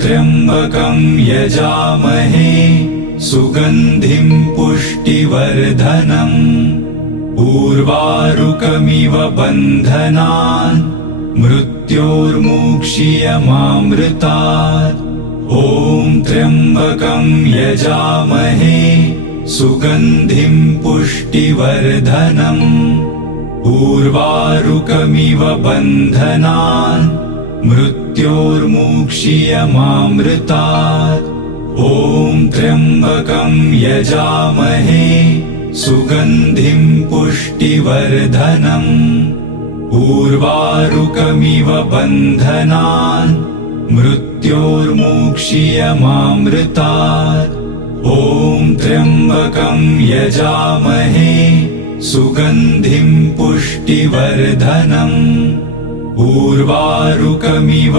त्र्यम्बकं यजामहे सुगन्धिं पुष्टिवर्धनम् उर्वारुकमिव बन्धनान् मृत्योर्मुक्षीयमामृतात्। ॐ त्र्यम्बकं यजामहे सुगन्धिं पुष्टिवर्धनम् उर्वारुकमिव बन्धनान् मृत्योर्मुक्षीयमामृतात्। ॐ त्र्यम्बकं यजामहे सुगन्धिं पुष्टिवर्धनम् उर्वारुकमिव बन्धनान् मृत्योर्मुक्षीयमामृतात्। ॐ त्र्यम्बकं यजामहे सुगन्धिं पुष्टिवर्धनम् उर्वारुकमिव